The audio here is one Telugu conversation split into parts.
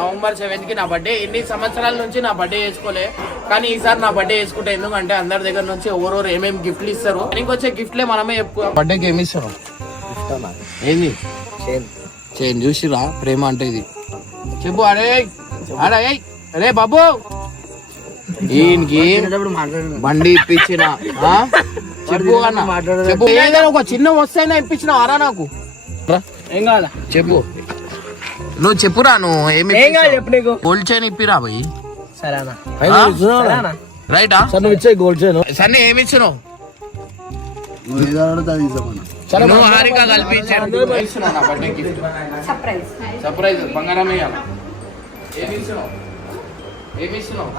November 7th కి నా బర్త్డే. ఇన్ని సంవత్సరాల నుంచి నా బర్త్డే చేసుకోలే, కానీ ఈసారి నా బర్త్డే చేసుకుంటే ఎందుకంటే అందరి దగ్గర నుంచి ఎవరెవరు ఏమేమి గిఫ్ట్లు ఇస్తారు, ఇంకొచ్చే గిఫ్ట్లే మనమే చెప్పుకో. బర్త్డేకి ఏమి ఇస్తారు? ఏంది? చైన్. చూసిరా ప్రేమ అంటే ఇది. చెప్పు. అరే అరే అరే బాబు, ఈయనకి బండి ఇప్పించిన చెప్పు అన్న, చెప్పు. ఏదైనా ఒక చిన్న వస్తైనా ఇప్పించిన ఆరా నాకు. ఏం కావాలా చెప్పు. నువ్వు చెప్పురా, నువ్వు ఏమి గోల్డ్ చైన్ ఇప్పిరా భయ్. రైటా? నువ్వు ఇచ్చే గోల్డ్ చైన్ సరే ఏమి ఇచ్చినావు? నువ్వు హారిక కలిపి సర్ప్రైజ్ బంగారం వేయాలి. ఏమి ఇచ్చినావు? ఏమి ఇచ్చినావు?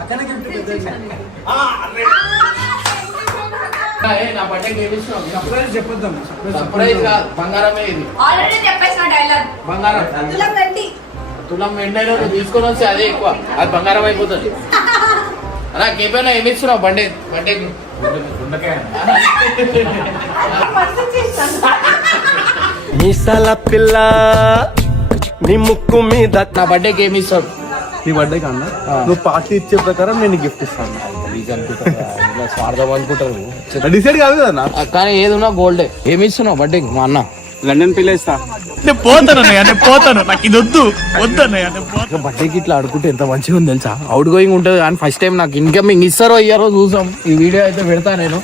నా బర్త్డేకి ఏమి ఇచ్చినావు? సర్ప్రైజ్ కాదు, బంగారమే ఇది. బంగారం తులం వెంటనే నువ్వు తీసుకొని వస్తే అదే ఎక్కువ, అది బంగారం అయిపోతుంది. అలా కేపైనా ఏమి ఇస్తున్నావు బర్త్డేకి? పిల్ల నీ ముక్కు మీద. నా బర్త్డేకి ఏమి ఇస్తావు? నీ బర్త్డేకి అన్న నువ్వు పార్టీ ఇచ్చే ప్రకారం నేను గిఫ్ట్ ఇస్తాను. స్వార్థం అనుకుంటారు, డిసైడ్ కాదు కదా. కానీ ఏదున్నా గోల్డే. ఏమి ఇస్తున్నావు బర్త్డేకి? మా అన్న లండన్ పిల్ల ఇస్తా. పోతాను, నాకు ఇది వద్దు. బర్త్డేకి ఇట్లా ఆడుకుంటే ఎంత మంచిగా ఉంది తెలుసా? అవుట్ గోయింగ్ ఉంటుంది, కానీ ఫస్ట్ టైం నాకు ఇన్కమింగ్ ఇస్తారో ఇయ్యారో చూసాం. ఈ వీడియో అయితే పెడతా నేను.